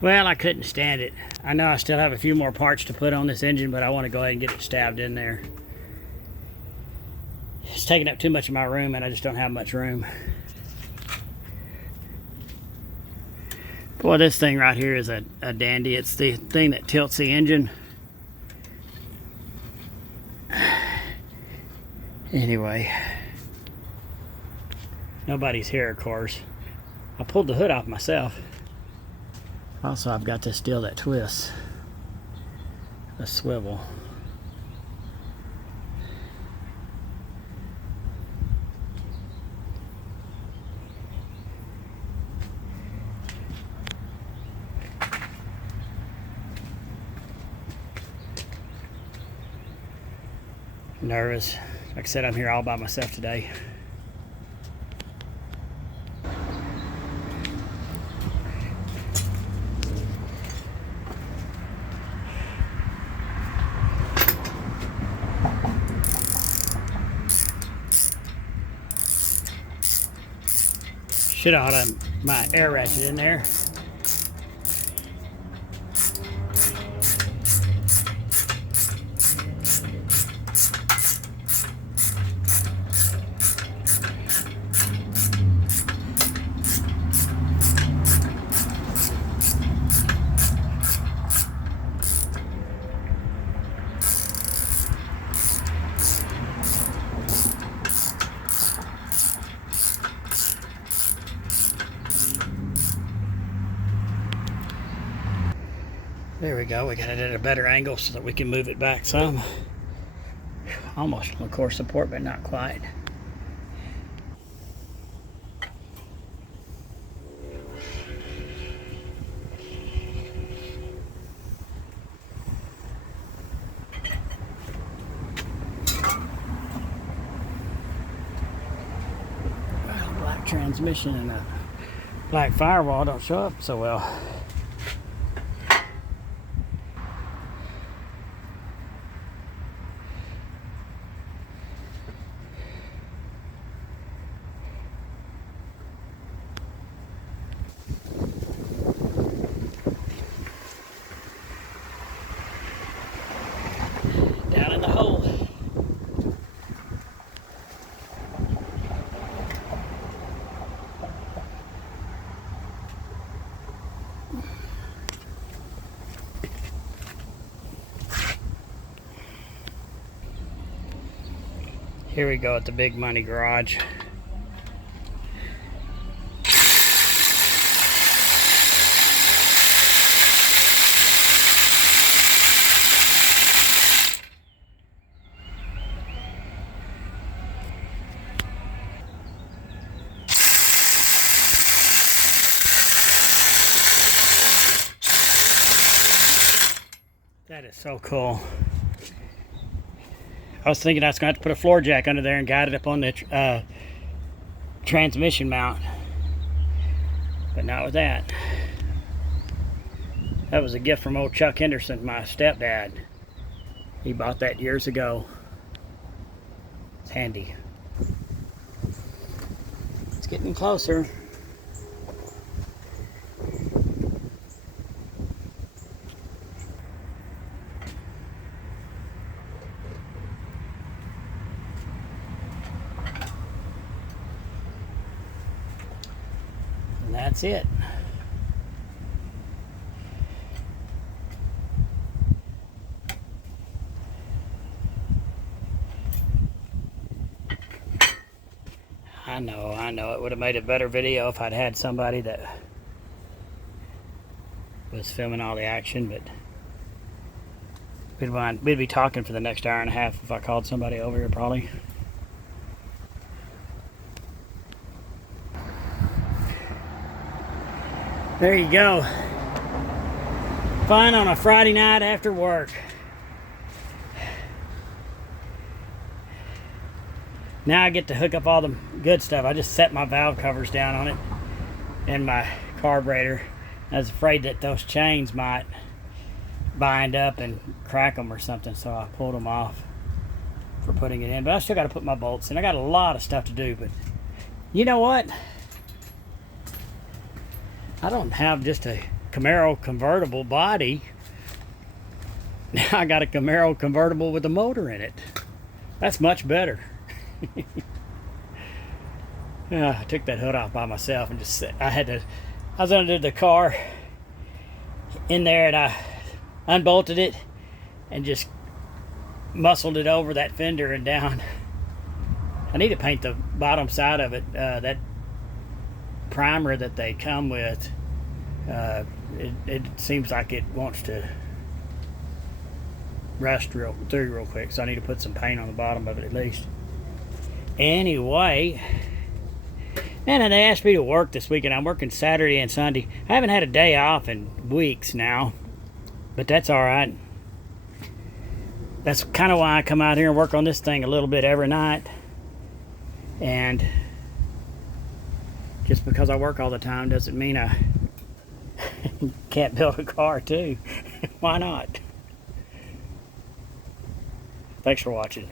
Well, I couldn't stand it. I know I still have a few more parts to put on this engine, but I want to go ahead and get it stabbed in there. It's taking up too much of my room, and I just don't have much room. Boy, this thing right here is a dandy. It's the thing that tilts the engine. Anyway, nobody's here, of course. I pulled the hood off myself. Also, I've got this deal that twists, a swivel. Nervous. Like I said, I'm here all by myself today. Should have had my air ratchet in there. There we go. We got it at a better angle so that we can move it back some. Almost on core support, but not quite. Well, black transmission and a black firewall don't show up so well. Down in the hole. Here we go at the Big Money Garage. That is so cool. I was thinking I was going to have to put a floor jack under there and guide it up on the transmission mount, but not with that. That was a gift from old Chuck Henderson, my stepdad. He bought that years ago. It's handy. It's getting closer. And that's it. I know. It would have made a better video if I'd had somebody that was filming all the action, but we'd be talking for the next hour and a half if I called somebody over here, probably. There you go. Fun on a Friday night after work. Now I get to hook up all the good stuff. I just set my valve covers down on it and my carburetor. I was afraid that those chains might bind up and crack them or something, so I pulled them off for putting it in. But I still got to put my bolts in. I got a lot of stuff to do, but you know what? I don't have just a Camaro convertible body. Now I got a Camaro convertible with a motor in it. That's much better. I took that hood off by myself and just I was under the car in there, and I unbolted it and just muscled it over that fender and down. I need to paint the bottom side of it. That primer that they come with, it seems like it wants to rust through real quick, so I need to put some paint on the bottom of it at least. Anyway, man, they asked me to work this weekend. I'm working Saturday and Sunday. I haven't had a day off in weeks now, but that's all right. That's kind of why I come out here and work on this thing a little bit every night. And just because I work all the time doesn't mean I can't build a car too. Why not? Thanks for watching.